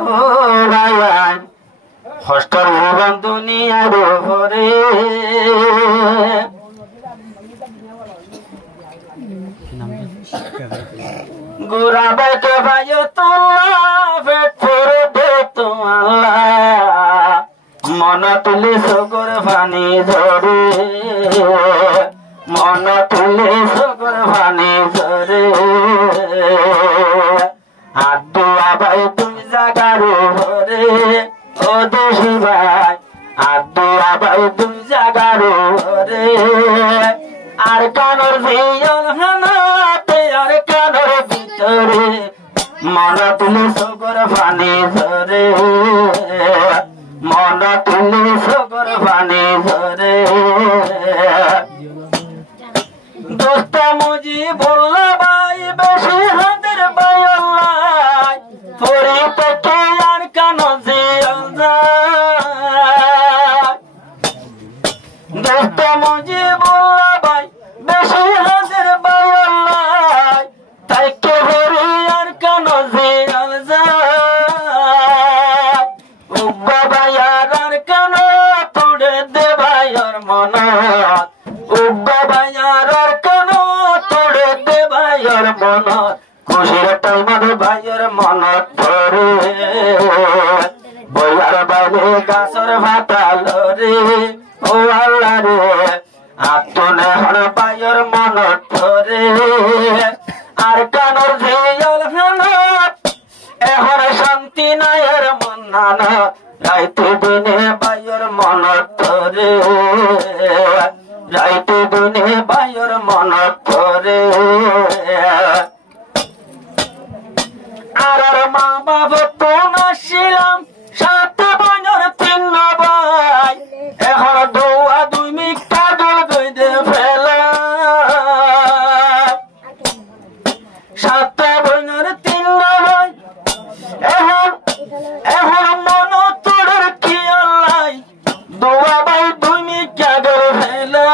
ও ভাই হস্টার ভুবন দুনিয়ার উপরে গোরা বেকে ভাই তোমার পেট পরে দে তোমার মন তুলে সগর পানি ধরে মন তুলে সগর পানি ধরে আদুয়া ভাই তুমি জাগার উপরে ও দেশি ভাই আদুয়া ভাই তুমি জাগার উপরে আর কানর ভিয়ল হানাতে আর কানর ভিতরে মন তুলে সগর পানি ধরে মন তুলে সগর পানি ধরে দোস্ত মুজি বললা ভাই বেশি হাতের বায়লাই পরি পেটে আর কান জিয়াল যায় দোস্ত মুজি বললা ভাই বেশি হাতের বায়লাই তাই কে ভরি আর কান জিয়াল যায় উব্বা ভাইয়ার আর কান তোড়ে দে ভাইয়ার মন উব্বা ভাইয়ার আর কান তোড়ে দে ভাইয়ার মন খুশির টাইমে ভাইয়ার মন ধরে বইয়ার বাইরে গাছর ভাতাল রে ও আল্লাহ রে আত্মনে হর ভাইয়ার মন ধরে আর কানর ঝিয়াল হানাত এখন শান্তি নায়ের মন নানা রাইতে দিনে ভাইয়ার মন ধরে রাইতে দিনে ভাইয়ার মন ধরে আর মা বাবা তো নাছিলাম সাত বোনের তিন ভাই এখন দৌয়া দুই মিকা দল গইদে ফেলা সাত বোনের তিন ভাই এখন এখন মন তোর কি আল্লাই দৌয়া ভাই দুই মিকা দল ফেলা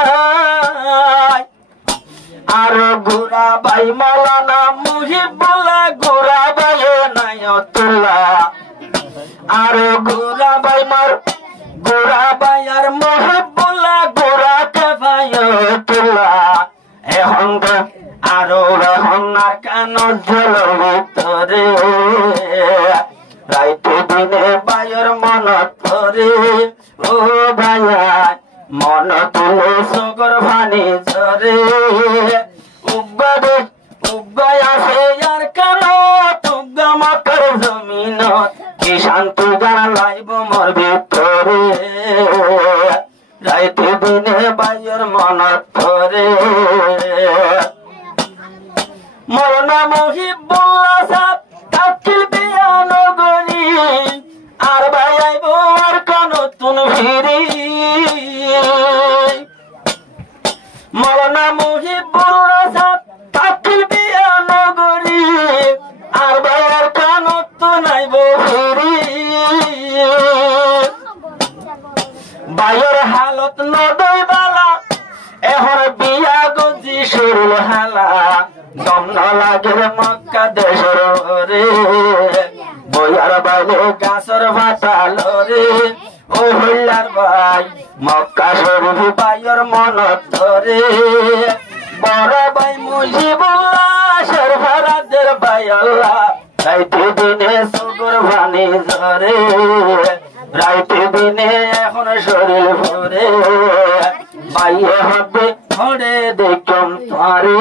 আর গোরা ভাই মাওলানা মুহিবুল্লাহ গোরা ভাই নায়তুল্লাহ আর গোরা ভাই মার গোরা ভাই আর মুহিবুল্লাহ গোরা কে ভাইতুল্লাহ এখন আরো রহনার কান জল ভিতরে রাইতে দিনে ভাইয়ের মন ধরে ও ভাইয়া মন তুলে সগর ভানি ধরে উব্বাই আছে আর কান তুগা মাতার জমিন কিষান তুগার লাইব মোর ভিতরে রাইতে দিনে ভাইয়ের মন ধরে মোর নাম মুহিবুল্লাহ সাহেব তাকিল বিয়া নগরী আর ভাই আইব আর কান তুন ফিরি মোর নাম মুহিবুল্লাহ সাহেব তাকিল বিয়া নগরী আর ভাই আর কান তুন আইব ফিরি ভাইয়ের হালত নদই বালা এখন বিয়া গজি শুরু হালা দম ন লাগে মক্কা দেশর রে বইয়ার বাইরে গাছর ভাতাল রে ও হইলার ভাই মক্কা শরীফ ভাইয়ের মন ধরে বড় ভাই মুজিবুল্লাহ সরফরাজের ভাই আল্লাহ রাইতে দিনে সগর ভানি ধরে রাইতে দিনে এখন শরীর ভরে বাইরে হবে ধরে দেখম তারে